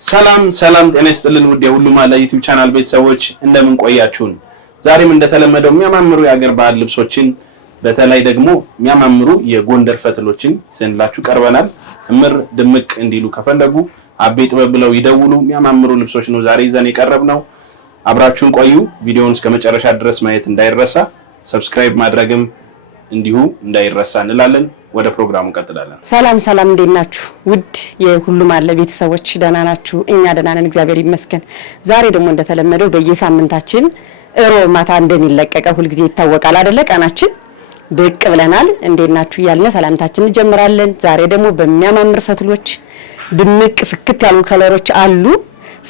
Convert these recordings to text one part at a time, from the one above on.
ሰላም ጤና ይስጥልን ውድ የሁሉም አለ ዩቲዩብ ቻናል ቤተሰቦች እንደምን ቆያችሁን? ዛሬም እንደተለመደው የሚያማምሩ የአገር ባህል ልብሶችን በተለይ ደግሞ የሚያማምሩ የጎንደር ፈትሎችን ይዘንላችሁ ቀርበናል። እምር ድምቅ እንዲሉ ከፈለጉ አቤ ጥበብ ብለው ይደውሉ። የሚያማምሩ ልብሶች ነው ዛሬ ይዘን የቀረብነው። አብራችሁን ቆዩ። ቪዲዮውን እስከ መጨረሻ ድረስ ማየት እንዳይረሳ፣ ሰብስክራይብ ማድረግም እንዲሁ እንዳይረሳ እንላለን። ወደ ፕሮግራሙ ቀጥላለን። ሰላም እንዴት ናችሁ? ውድ የሁሉም አለ ቤተሰቦች ደህና ናችሁ? እኛ ደህና ነን እግዚአብሔር ይመስገን። ዛሬ ደግሞ እንደተለመደው በየሳምንታችን ሮብ ማታ እንደሚለቀቀው ሁልጊዜ ይታወቃል አይደለ? ቀናችን ብቅ ብለናል። እንዴት ናችሁ እያልን ሰላምታችን እንጀምራለን። ዛሬ ደግሞ በሚያማምር ፈትሎች ድምቅ ፍክት ያሉ ከለሮች አሉ።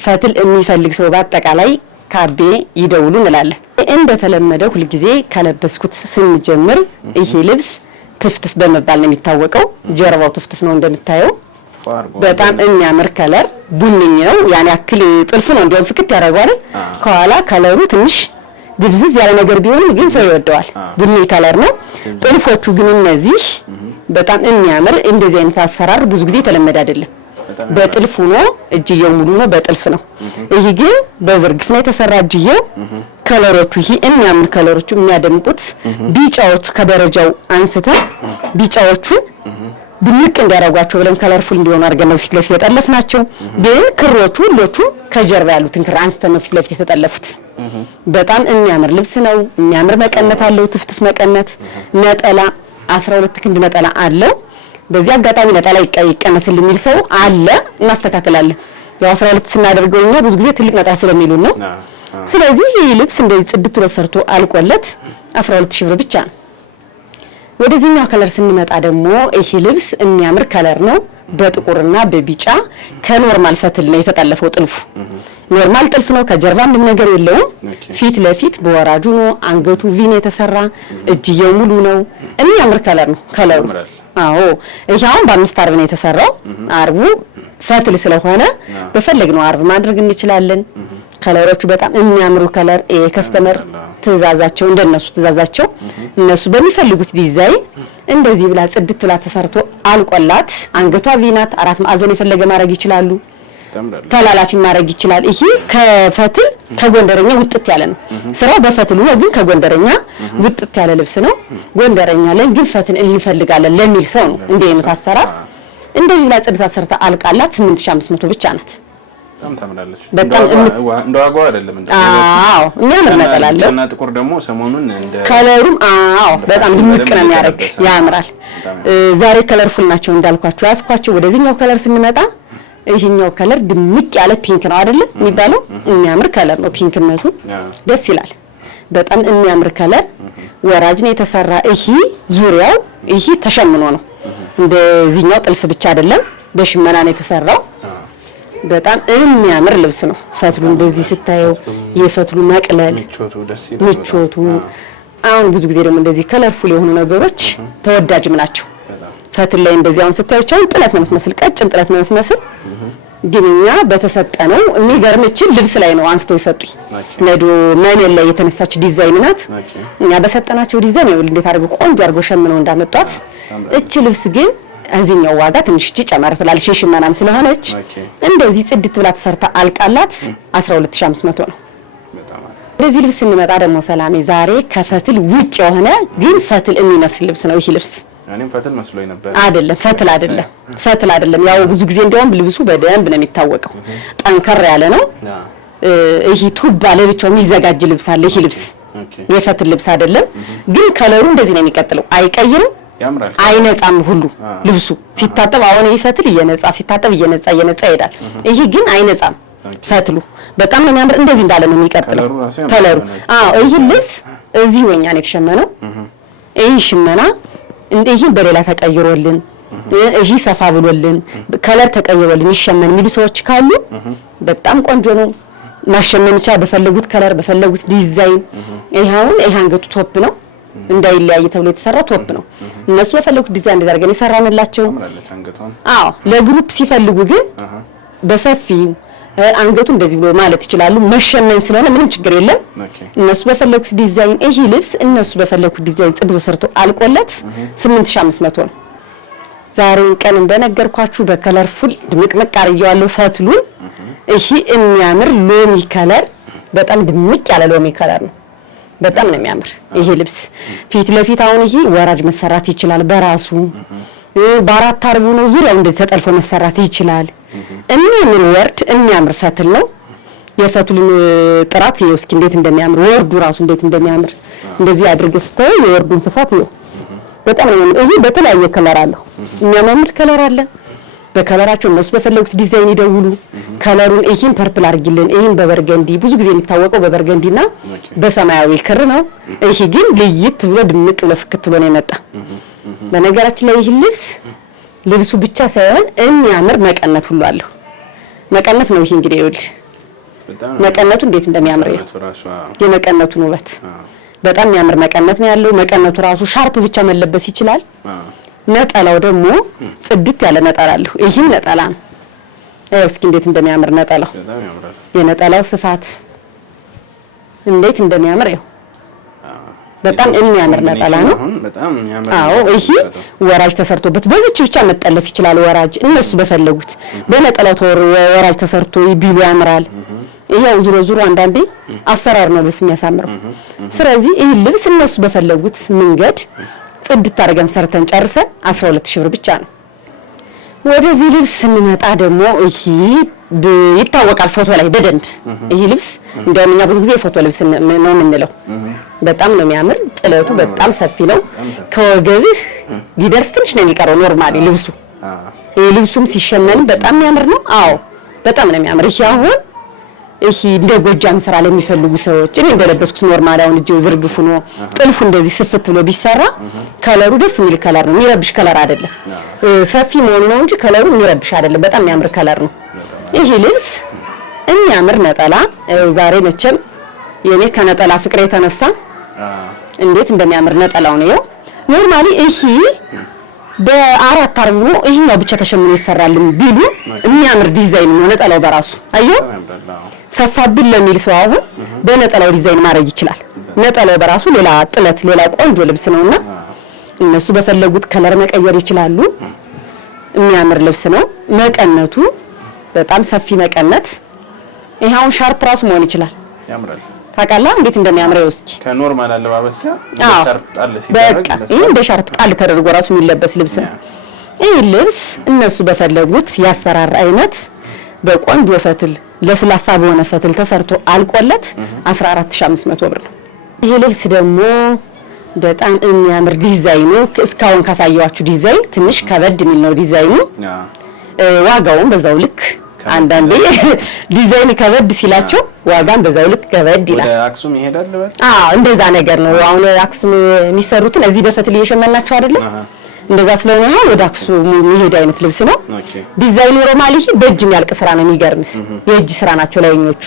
ፈትል የሚፈልግ ሰው በአጠቃላይ ካቤ ይደውሉ እንላለን። እንደተለመደው ሁልጊዜ ከለበስኩት ስንጀምር ይሄ ልብስ ትፍትፍ በመባል ነው የሚታወቀው። ጀርባው ትፍትፍ ነው እንደምታየው። በጣም የሚያምር ከለር ቡኒኝ ነው። ያን ያክል ጥልፍ ነው እንዲያውም ፍክት ያደርገዋል። ከኋላ ከለሩ ትንሽ ድብዝዝ ያለ ነገር ቢሆንም ግን ሰው ይወደዋል። ቡኒ ከለር ነው። ጥልፎቹ ግን እነዚህ በጣም የሚያምር እንደዚህ አይነት አሰራር ብዙ ጊዜ የተለመደ አይደለም። በጥልፍ ሆኖ እጅየው ሙሉ ነው በጥልፍ ነው። ይሄ ግን በዝርግፍ ነው የተሰራ እጅየው። ከለሮቹ ይሄ የሚያምር ከለሮቹ የሚያደምቁት ቢጫዎቹ ከደረጃው አንስተን ቢጫዎቹ ድምቅ እንዲያረጓቸው ብለን ከለርፉል እንዲሆኑ አድርገን ነው ፊት ለፊት የተጠለፍናቸው። ግን ክሮቹ ሁሎቹ ከጀርባ ያሉትን ክር አንስተን ነው ፊት ለፊት የተጠለፉት። በጣም የሚያምር ልብስ ነው። የሚያምር መቀነት አለው። ትፍትፍ መቀነት ነጠላ 12 ክንድ ነጠላ አለው። በዚህ አጋጣሚ ነጠላ ይቀነስል የሚል ሰው አለ፣ እናስተካክላለን። ያው 12 ስናደርገውኛ ብዙ ጊዜ ትልቅ ነጠላ ስለሚሉን ነው። ስለዚህ ይህ ልብስ እንደዚህ ጽድት ብሎ ሰርቶ አልቆለት 12000 ብር ብቻ ነው። ወደዚህኛው ከለር ስንመጣ ደግሞ ይሄ ልብስ የሚያምር ከለር ነው። በጥቁርና በቢጫ ከኖርማል ፈትል ነው የተጠለፈው ጥልፉ። ኖርማል ጥልፍ ነው። ከጀርባ ምንም ነገር የለውም። ፊት ለፊት በወራጁ ነው። አንገቱ ቪን የተሰራ እጅየው ሙሉ ነው። የሚያምር ከለር ነው ከለሩ። አዎ ይሄው በ5 አርብ ነው የተሰራው። አርቡ ፈትል ስለሆነ በፈለግነው አርብ ማድረግ እንችላለን። ከለሮቹ በጣም የሚያምሩ ከለር ከስተመር ትእዛዛቸው እንደነሱ ትእዛዛቸው እነሱ በሚፈልጉት ዲዛይን እንደዚህ ብላ ጽድት ብላ ተሰርቶ አልቆላት። አንገቷ ቪናት 4 ማዕዘን የፈለገ ማድረግ ይችላሉ። ተላላፊ ማድረግ ይችላል። ይሄ ከፈትል ከጎንደረኛ ውጥት ያለ ነው። ስራው በፈትሉ ነው ግን ከጎንደረኛ ውጥት ያለ ልብስ ነው። ጎንደረኛ ላይ ግን ፈትል እንፈልጋለን ለሚል ሰው ነው እንደ አይነት አሰራር እንደዚህ ብላ ጽድት ሰርታ አልቃላት 8500 ብቻ ናት። በጣም ታምራለች። በጣም እንደዋጋው አይደለም እንዴ? አዎ የሚያምር ነጠላለው እና ጥቁር ደግሞ ሰሞኑን እንደ ከለሩም በጣም ድምቅ ነው የሚያደርግ ያምራል። ዛሬ ከለርፉል ናቸው እንዳልኳችሁ ያስኳቸው። ወደዚህኛው ከለር ስንመጣ ይሄኛው ከለር ድምቅ ያለ ፒንክ ነው አይደል የሚባለው? የሚያምር ከለር ነው። ፒንክነቱ ደስ ይላል። በጣም የሚያምር ከለር ወራጅ ነው የተሰራ። ይሄ ዙሪያው ይሄ ተሸምኖ ነው። እንደዚህኛው ጥልፍ ብቻ አይደለም፣ በሽመና ነው የተሰራው። በጣም የሚያምር ልብስ ነው። ፈትሉ እንደዚህ ስታየው የፈትሉ መቅለል ምቾቱ አሁን ብዙ ጊዜ ደግሞ እንደዚህ ከለርፉል የሆኑ ነገሮች ተወዳጅም ናቸው። ፈትል ላይ እንደዚህ አሁን ስታየው ጥለት ነው የምትመስል፣ ቀጭን ጥለት ነው የምትመስል። ግን እኛ በተሰጠነው የሚገርምችን ልብስ ላይ ነው አንስተው ይሰጡኝ። ነዶ ማኔል ላይ የተነሳች ዲዛይን ናት። እኛ በሰጠናቸው ዲዛይን ነው እንዴት አድርገው ቆንጆ አድርገው ሸምነው እንዳመጧት። እቺ ልብስ ግን እዚህኛው ዋጋ ትንሽ ጨመረ ትላለች። ሽመናም ስለሆነች እንደዚህ ጽድት ብላ ተሰርታ አልቃላት 12500 ነው። በዚህ ልብስ ስንመጣ ደግሞ ሰላሜ ዛሬ ከፈትል ውጭ የሆነ ግን ፈትል የሚመስል ልብስ ነው። ይሄ ልብስ እኔም ፈትል መስሎኝ ነበር። አይደለም ፈትል አይደለም። ያው ብዙ ጊዜ እንደውም ልብሱ በደንብ ነው የሚታወቀው። ጠንከር ያለ ነው። ይሄ ቱባ ለብቻው የሚዘጋጅ ልብስ አለ። ይሄ ልብስ የፈትል ልብስ አይደለም። ግን ከለሩ እንደዚህ ነው የሚቀጥለው፣ አይቀይርም፣ አይነጻም። ሁሉ ልብሱ ሲታጠብ አሁን ይፈትል እየነጻ ሲታጠብ እየነጻ ይሄዳል። ይሄ ግን አይነጻም። ፈትሉ በጣም ነው የሚያምር። እንደዚህ እንዳለ ነው የሚቀጥለው ከለሩ። ይሄ ልብስ እዚህ ወኛ ነው የተሸመነው። ይሄ ሽመና እንደዚህ በሌላ ተቀይሮልን ይሄ ሰፋ ብሎልን ከለር ተቀይሮልን ይሸመን የሚሉ ሰዎች ካሉ በጣም ቆንጆ ነው። ማሸመን ይችላል በፈለጉት ከለር በፈለጉት ዲዛይን። ይሄውን ይሄ አንገቱ ቶፕ ነው እንዳይለያይ ተብሎ የተሰራ ቶፕ ነው። እነሱ በፈለጉት ዲዛይን አድርገን የሰራንላቸው። ለግሩፕ ሲፈልጉ ግን በሰፊው አንገቱ እንደዚህ ብሎ ማለት ይችላሉ። መሸመን ስለሆነ ምንም ችግር የለም። እነሱ በፈለጉት ዲዛይን ይሄ ልብስ እነሱ በፈለጉት ዲዛይን ጽድቶ ሰርቶ አልቆለት 8500 ነው። ዛሬ ቀን እንደነገርኳችሁ በከለርፉል ድምቅምቅ አርያዋለሁ ፈትሉን ይሄ የሚያምር ሎሚ ከለር በጣም ድምቅ ያለ ሎሚ ከለር ነው። በጣም ነው የሚያምር ይሄ ልብስ። ፊት ለፊት አሁን ይሄ ወራጅ መሰራት ይችላል በራሱ በአራት አርቡ ነው ዙሪያው እንደዚህ ተጠልፎ መሰራት ይችላል። የሚያምር ወርድ የሚያምር ፈትል ነው። የፈቱልን ጥራት ይኸው እስኪ እንዴት እንደሚያምር ወርዱ ራሱ እንዴት እንደሚያምር እንደዚህ አድርገህ ስታይ የወርዱን ስፋት ይኸው በጣም ነው የሚያምር። ይሄ በተለያየ ከለር አለው። የሚያምር ከለር አለ። በከለራቸው እነሱ በፈለጉት ዲዛይን ይደውሉ። ከለሩን ይሄን ፐርፕል አድርጊልን፣ ይሄን በበርገንዲ ብዙ ጊዜ የሚታወቀው በበርገንዲና በሰማያዊ ክር ነው። ይሄ ግን ልይት ብሎ ድምቅ ብሎ ፍክት ብሎ ነው የመጣ። በነገራችን ላይ ይሄ ልብሱ ብቻ ሳይሆን የሚያምር መቀነት ሁሉ አለው። መቀነት ነው ይሄ እንግዲህ ይኸውልህ መቀነቱ እንዴት እንደሚያምር የመቀነቱን ውበት በጣም የሚያምር መቀነት ነው ያለው። መቀነቱ ራሱ ሻርፕ ብቻ መለበስ ይችላል። ነጠላው ደግሞ ጽድት ያለ ነጠላ አለው። ይሄም ነጠላ ነው። እስኪ እንዴት እንደሚያምር ነጠላው የነጠላው ስፋት እንዴት እንደሚያምር በጣም የሚያምር ነጠላ ነው። አዎ ይሄ ወራጅ ተሰርቶበት በዚች ብቻ መጠለፍ ይችላል። ወራጅ እነሱ በፈለጉት በነጠላው ወራጅ ተሰርቶ ቢሉ ያምራል። ይሄው ዙሮ አንዳንዴ አሰራር ነው ልብስ የሚያሳምረው። ስለዚህ ይሄ ልብስ እነሱ በፈለጉት መንገድ ጽድት አድርገን ሰርተን ጨርሰን 12000 ብር ብቻ ነው። ወደዚህ ልብስ ስንመጣ ደግሞ ይሄ ይታወቃል ፎቶ ላይ በደንብ ይሄ ልብስ እንደውም እኛ ብዙ ጊዜ ፎቶ ልብስ ነው የምንለው። በጣም ነው የሚያምር። ጥለቱ በጣም ሰፊ ነው። ከወገብህ ሊደርስ ትንሽ ነው የሚቀረው ኖርማሊ ልብሱ። ይሄ ልብሱም ሲሸመን በጣም የሚያምር ነው። አዎ በጣም ነው የሚያምር። ይሄ አሁን ይሄ እንደ ጎጃም ስራ ለሚፈልጉ ሰዎች እኔ እንደለበስኩት ኖርማሊ አሁን እጄው ዝርግፉ ነው ጥልፉ እንደዚህ ስፍት ብሎ ቢሰራ ከለሩ ደስ የሚል ከለር ነው። የሚረብሽ ከለር አይደለም። ሰፊ መሆኑ ነው እንጂ ከለሩ የሚረብሽ አይደለም። በጣም የሚያምር ከለር ነው። ይሄ ልብስ የሚያምር ነጠላ ዛሬ መቼም የኔ ከነጠላ ፍቅር የተነሳ እንዴት እንደሚያምር ነጠላው ነው። ኖርማሊ ይሄ በአራት አርቡ ነው ይሄኛው ብቻ ተሸምኖ ይሰራልን ቢሉ የሚያምር ዲዛይን ነው ነጠላው በራሱ አየው። ሰፋብን ለሚል ሰው አሁን በነጠላው ዲዛይን ማድረግ ይችላል። ነጠላው በራሱ ሌላ ጥለት ሌላ ቆንጆ ልብስ ነውና እነሱ በፈለጉት ከለር መቀየር ይችላሉ። የሚያምር ልብስ ነው። መቀነቱ በጣም ሰፊ መቀነት። ይሄውን ሻርፕ ራሱ መሆን ይችላል። ያምራል። ታውቃለህ እንዴት እንደሚያምር እስኪ ከኖርማል አለባበስ ጋር ሻርፕ ጣል ሲደረግ ይሄ እንደ ሻርፕ ጣል ተደርጎ ራሱ የሚለበስ ልብስ ነው። ይሄ ልብስ እነሱ በፈለጉት ያሰራር አይነት በቆንጆ ፈትል ለስላሳ በሆነ ፈትል ተሰርቶ አልቆለት 14500 ብር ነው። ይሄ ልብስ ደግሞ በጣም የሚያምር ዲዛይኑ እስካሁን ካሳየዋችሁ ዲዛይን ትንሽ ከበድ የሚል ነው ዲዛይኑ። ዋጋውን በዛው ልክ አንዳንዴ ዲዛይን ከበድ ሲላቸው ዋጋን በዛው ልክ ከበድ ይላል። ወደ አክሱም ይሄዳል በል እንደዛ ነገር ነው። አሁን አክሱም የሚሰሩትን እዚህ በፈትል እየሸመናቸው አይደለም እንደዛ ስለሆነ ወደ አክሱም የሚሄድ አይነት ልብስ ነው። ዲዛይኑ ሮማሊ በእጅ የሚያልቅ ስራ ነው። የሚገርምህ የእጅ ስራ ናቸው ላይኞቹ።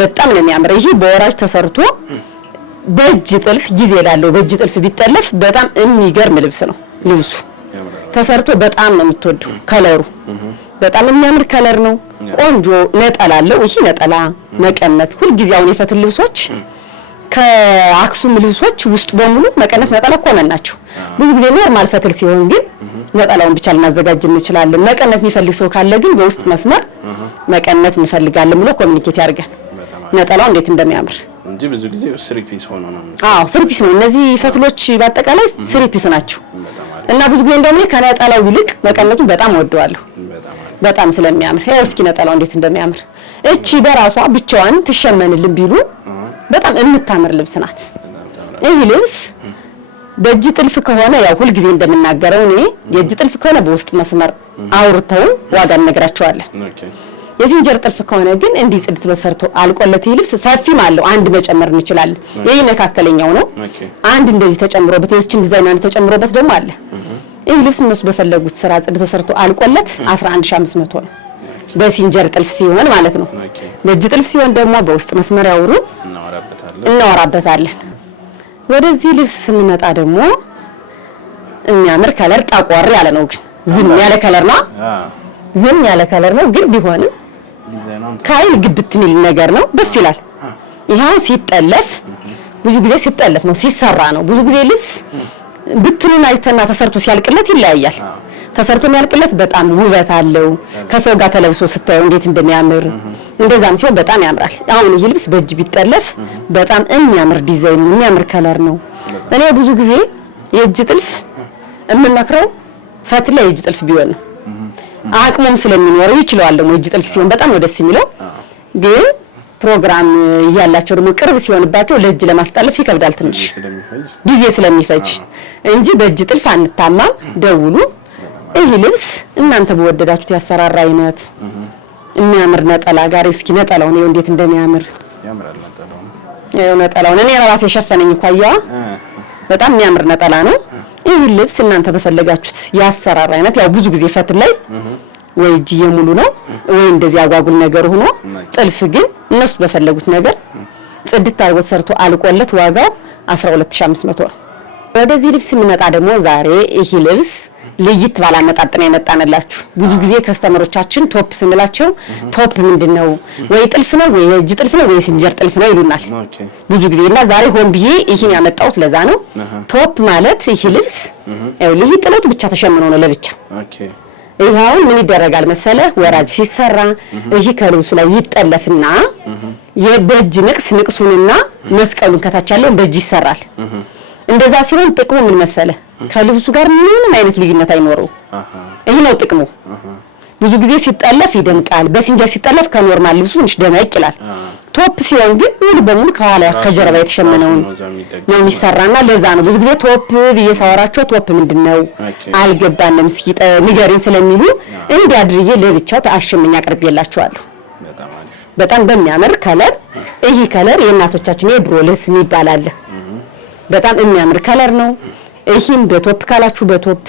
በጣም ነው የሚያምር። ይሄ በወራጅ ተሰርቶ በእጅ ጥልፍ ጊዜ ላለው በእጅ ጥልፍ ቢጠለፍ በጣም የሚገርም ልብስ ነው። ልብሱ ተሰርቶ በጣም ነው የምትወደው። ከለሩ በጣም የሚያምር ከለር ነው። ቆንጆ ነጠላ አለው። ይሄ ነጠላ መቀነት ሁልጊዜ አሁን የፈትል ልብሶች ከአክሱም ልብሶች ውስጥ በሙሉ መቀነት ነጠላ ኮመን ናቸው። ብዙ ጊዜ ኖርማል ፈትል ሲሆን ግን ነጠላውን ብቻ ልናዘጋጅ እንችላለን። መቀነት የሚፈልግ ሰው ካለ ግን በውስጥ መስመር መቀነት እንፈልጋለን ብሎ ኮሚኒኬት ያርጋል። ነጠላው እንዴት እንደሚያምር እንጂ ብዙ ጊዜ ስሪ ፒስ ሆኖ ነው። አዎ ስሪ ፒስ ነው። እነዚህ ፈትሎች በአጠቃላይ ስሪ ፒስ ናቸው እና ብዙ ጊዜ እንደውም ከነጠላው ይልቅ መቀነቱን በጣም ወደዋለሁ። በጣም ስለሚያምር ያው እስኪ ነጠላው እንዴት እንደሚያምር እቺ በራሷ ብቻዋን ትሸመንልን ቢሉ በጣም የምታምር ልብስ ናት። ይሄ ልብስ በእጅ ጥልፍ ከሆነ ያው ሁሉ ጊዜ እንደምናገረው እኔ የእጅ ጥልፍ ከሆነ በውስጥ መስመር አውርተው ዋጋ እንነግራቸዋለን። የሲንጀር ጥልፍ ከሆነ ግን እንዲህ ጽድት ተሰርቶ አልቆለት ይሄ ልብስ ሰፊም አለው አንድ መጨመር እንችላለን። ይሄ መካከለኛው ነው። አንድ እንደዚህ ተጨምሮበት የስችን ዲዛይን አንድ ተጨምሮበት ደግሞ አለ። ይሄ ልብስ እነሱ በፈለጉት ስራ ጽድት ተሰርቶ አልቆለት 11500 ነው። በሲንጀር ጥልፍ ሲሆን ማለት ነው። በእጅ ጥልፍ ሲሆን ደግሞ በውስጥ መስመር ያውሩ እናወራበታለን። ወደዚህ ልብስ ስንመጣ ደግሞ የሚያምር ከለር ጠቆር ያለ ነው። ግን ዝም ያለ ከለር ነው። ዝም ያለ ከለር ነው ግን ቢሆንም ካይን ግብት የሚል ነገር ነው። ደስ ይላል። ይሄው ሲጠለፍ ብዙ ጊዜ ሲጠለፍ ነው ሲሰራ ነው። ብዙ ጊዜ ልብስ ብትሉን አይተና ተሰርቶ ሲያልቅለት ይለያያል። ተሰርቶ የሚያልቅለት በጣም ውበት አለው። ከሰው ጋር ተለብሶ ስታየው እንዴት እንደሚያምር እንደዛም ሲሆን በጣም ያምራል። አሁን ይሄ ልብስ በእጅ ቢጠለፍ በጣም የሚያምር ዲዛይን ነው፣ የሚያምር ከለር ነው። እኔ ብዙ ጊዜ የእጅ ጥልፍ የምመክረው ፈትል ላይ የእጅ ጥልፍ ቢሆን ነው። አቅሙም ስለሚኖረው ይችላል። ደግሞ የእጅ ጥልፍ ሲሆን በጣም ነው ደስ የሚለው። ግን ፕሮግራም ያላቸው ደግሞ ቅርብ ሲሆንባቸው ለእጅ ለማስጠለፍ ይከብዳል፣ ትንሽ ጊዜ ስለሚፈጅ እንጂ በእጅ ጥልፍ አንታማም። ደውሉ። ይሄ ልብስ እናንተ በወደዳችሁት ያሰራራ አይነት የሚያምር ነጠላ ጋር እስኪ ነጠላውን ነው እንዴት እንደሚያምር ያምራል። ነጠላውን እኔ ራሴ ሸፈነኝ እኮ አየዋ። በጣም የሚያምር ነጠላ ነው። ይሄ ልብስ እናንተ በፈለጋችሁት ያሰራራ አይነት ያው ብዙ ጊዜ ፈትል ላይ ወይ እጅ የሙሉ ነው ወይ እንደዚህ አጓጉል ነገር ሆኖ ጥልፍ ግን እነሱ በፈለጉት ነገር ጽድት አድርጎ ተሰርቶ አልቆለት ዋጋው 12500 ነው። ወደዚህ ልብስ እንመጣ ደግሞ ዛሬ ይሄ ልብስ ለይት ባላመጣጥ ነው የመጣንላችሁ። ብዙ ጊዜ ከስተመሮቻችን ቶፕ ስንላቸው ቶፕ ምንድነው ወይ ጥልፍ ነው ወይ እጅ ጥልፍ ነው ወይ ሲንጀር ጥልፍ ነው ይሉናል ብዙ ጊዜ እና ዛሬ ሆን ብዬ ይሄን ያመጣሁት ለዛ ነው። ቶፕ ማለት ይሄ ልብስ ያው ለይህ ጥለቱ ብቻ ተሸምኖ ነው ለብቻ። ይሄው ምን ይደረጋል መሰለ ወራጅ ሲሰራ ይሄ ከልብሱ ላይ ይጠለፍና የበጅ ንቅሱንና መስቀሉን ከታች ያለውን በእጅ ይሰራል። እንደዛ ሲሆን ጥቅሙ ምን መሰለ ከልብሱ ጋር ምንም አይነት ልዩነት አይኖረው። ይሄ ነው ጥቅሙ። ብዙ ጊዜ ሲጠለፍ ይደምቃል። በሲንጀር ሲጠለፍ ከኖርማል ልብሱ ትንሽ ደመቅ ይላል። ቶፕ ሲሆን ግን ሙሉ በሙሉ ከኋላ ከጀርባ የተሸመነውን ነው የሚሰራና ለዛ ነው ብዙ ጊዜ ቶፕ በየሳወራቸው ቶፕ ምንድነው አልገባንም እስኪ ንገሪን ስለሚሉ እንዲያድርዬ ለብቻው ተአሽምኛ አቅርቤላችኋለሁ። በጣም በሚያምር ከለር ይሄ ከለር የእናቶቻችን የድሮ ልብስ ይባላል። በጣም የሚያምር ከለር ነው። ይሄን በቶፕ ካላችሁ በቶፕ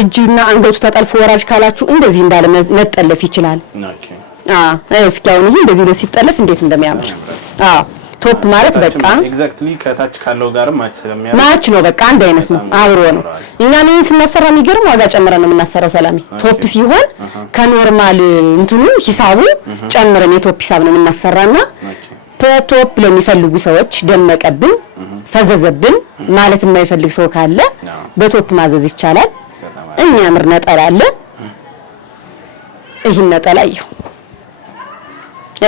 እጅና አንገቱ ተጠልፎ ወራጅ ካላችሁ እንደዚህ እንዳለ መጠለፍ ይችላል። እስኪ አሁን ይሄ እንደዚህ ነው ሲጠለፍ እንዴት እንደሚያምር። ቶፕ ማለት በቃ ኤግዛክትሊ ከታች ካለው ጋርም ማች ነው። በቃ አንድ አይነት ነው፣ አብሮ ነው። እኛ ምን ስናሰራ የሚገርም ዋጋ ጨምረን ነው የምናሰራው። ሰላሜ ቶፕ ሲሆን ከኖርማል እንትኑ ሂሳቡ ጨምረን የቶፕ ሂሳብ ነው የምናሰራና ቶፕ ለሚፈልጉ ሰዎች ደመቀብን ፈዘዘብን ማለት የማይፈልግ ሰው ካለ በቶፕ ማዘዝ ይቻላል። የሚያምር ነጠላ አለ። ይሄን ነጠላ ይኸው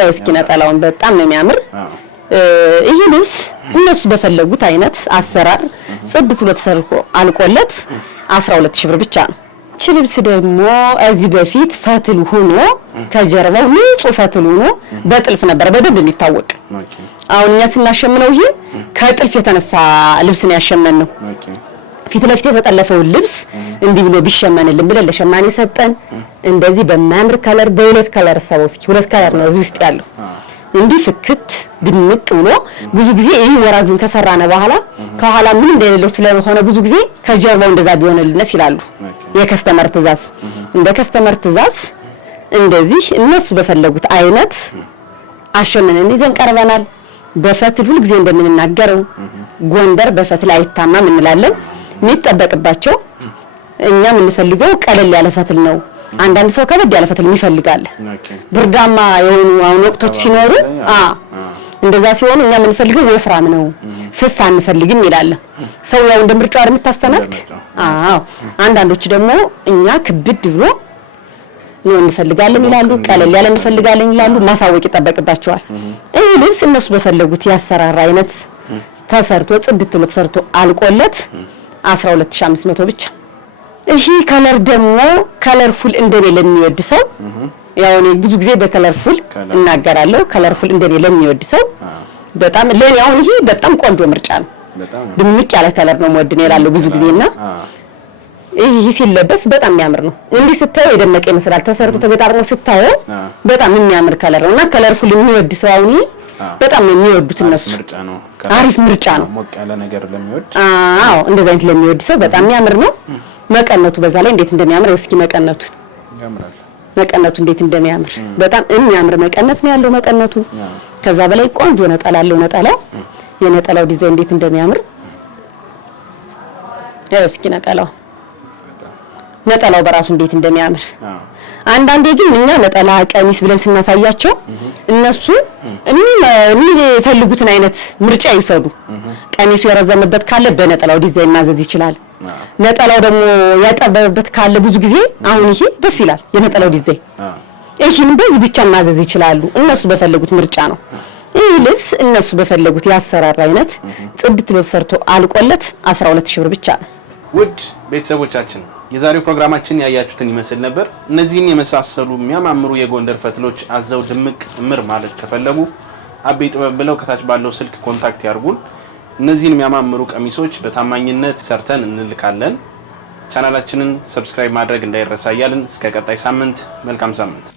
እስኪ ነጠላውን በጣም ነው የሚያምር። ይሄ ልብስ እነሱ በፈለጉት አይነት አሰራር ጽድት ብሎ ተሰርቆ አልቆለት 12000 ብር ብቻ ነው። እቺ ልብስ ደግሞ እዚህ በፊት ፈትል ሆኖ ከጀርባው ንጹህ ፈትል ሆኖ በጥልፍ ነበር በደንብ የሚታወቅ። አሁን እኛ ስናሸምነው ይሄ ከጥልፍ የተነሳ ልብስ ነው ያሸመነው። ፊት ለፊት የተጠለፈው ልብስ እንዲህ ብሎ ቢሸመንልን ብለን ለሸማኔ ሰጠን። እንደዚህ በማምር ከለር በሁለት ከለር ሰው እስኪ ሁለት ከለር ነው እዚህ ውስጥ ያለው እንዲህ ፍክት ድምቅ ብሎ ብዙ ጊዜ ይሄ ወራጁን ከሰራነ በኋላ ከኋላ ምን እንደሌለው ስለሆነ ብዙ ጊዜ ከጀርባው እንደዛ ቢሆንልነስ ይላሉ። የከስተመር ትእዛዝ እንደ ከስተመር ትእዛዝ እንደዚህ እነሱ በፈለጉት አይነት አሸምነን ይዘን ቀርበናል። በፈትል ሁሉ ጊዜ እንደምንናገረው ጎንደር በፈትል አይታማም እንላለን። የሚጠበቅባቸው እኛ የምንፈልገው ቀለል ያለ ፈትል ነው። አንዳንድ ሰው ከበድ ያለ ፈትል ይፈልጋል። ብርዳማ የሆኑ አሁን ወቅቶች ሲኖሩ እንደዛ ሲሆኑ እኛ የምንፈልገው ወፍራም ነው ስስ አንፈልግም ይላል ሰው። ያው እንደ ምርጫው የምታስተናግድ አንዳንዶች ደግሞ እኛ ክብድ ብሎ ነው እንፈልጋለን ይላሉ፣ ቀለል ያለ እንፈልጋለን ይላሉ። ማሳወቅ ይጠበቅባቸዋል። ይሄ ልብስ እነሱ በፈለጉት ያሰራራ አይነት ተሰርቶ ጽድት ብሎ ተሰርቶ አልቆለት 12500 ብቻ። ይሄ ከለር ደግሞ ከለርፉል እንደኔ ለሚወድ ሰው ያው እኔ ብዙ ጊዜ በከለርፉል እናገራለሁ። ከለርፉል እንደኔ ለሚወድ ሰው በጣም ለኔ አሁን ይሄ በጣም ቆንጆ ምርጫ ነው። ድምቅ ያለ ከለር ነው ወድኔ እላለሁ ብዙ ጊዜና ይሄ ሲለበስ በጣም የሚያምር ነው። እንዲህ ስታየው የደመቀ ይመስላል። ተሰርቶ ተገጣጥሞ ስታየው በጣም የሚያምር ከለር ነውና ከለርፉል የሚወድ ሰው አሁን በጣም ነው የሚወዱት እነሱ። አሪፍ ምርጫ ነው። ሞቅ ያለ ነገር ለሚወድ እንደዛ አይነት ለሚወድ ሰው በጣም የሚያምር ነው። መቀነቱ በዛ ላይ እንዴት እንደሚያምር እስኪ መቀነቱ ያምራል። መቀነቱ እንዴት እንደሚያምር በጣም የሚያምር መቀነት ነው ያለው መቀነቱ። ከዛ በላይ ቆንጆ ነጠላ አለው። ነጠላው የነጠላው ዲዛይን እንዴት እንደሚያምር እስኪ ነጠላው በራሱ እንዴት እንደሚያምር። አንዳንዴ ግን እኛ ነጠላ ቀሚስ ብለን ስናሳያቸው እነሱ የሚፈልጉትን አይነት ምርጫ ይወሰዱ። ቀሚሱ የረዘመበት ካለ በነጠላው ዲዛይን ማዘዝ ይችላል። ነጠላው ደግሞ ያጠበበበት ካለ ብዙ ጊዜ አሁን ይሄ ደስ ይላል የነጠላው ዲዛይን ይሄን በዚህ ብቻ ማዘዝ ይችላሉ እነሱ በፈለጉት ምርጫ ነው ይሄ ልብስ እነሱ በፈለጉት ያሰራር አይነት ጽድት ልብስ ሰርቶ አልቆለት 12000 ብር ብቻ ነው ውድ ቤተሰቦቻችን የዛሬው ፕሮግራማችን ያያችሁትን ይመስል ነበር እነዚህን የመሳሰሉ የሚያማምሩ የጎንደር ፈትሎች አዘው ድምቅ ምር ማለት ከፈለጉ አቤ ጥበብ ብለው ከታች ባለው ስልክ ኮንታክት ያርጉን እነዚህን የሚያማምሩ ቀሚሶች በታማኝነት ሰርተን እንልካለን ቻናላችንን ሰብስክራይብ ማድረግ እንዳይረሳ ያልን እስከ ቀጣይ ሳምንት መልካም ሳምንት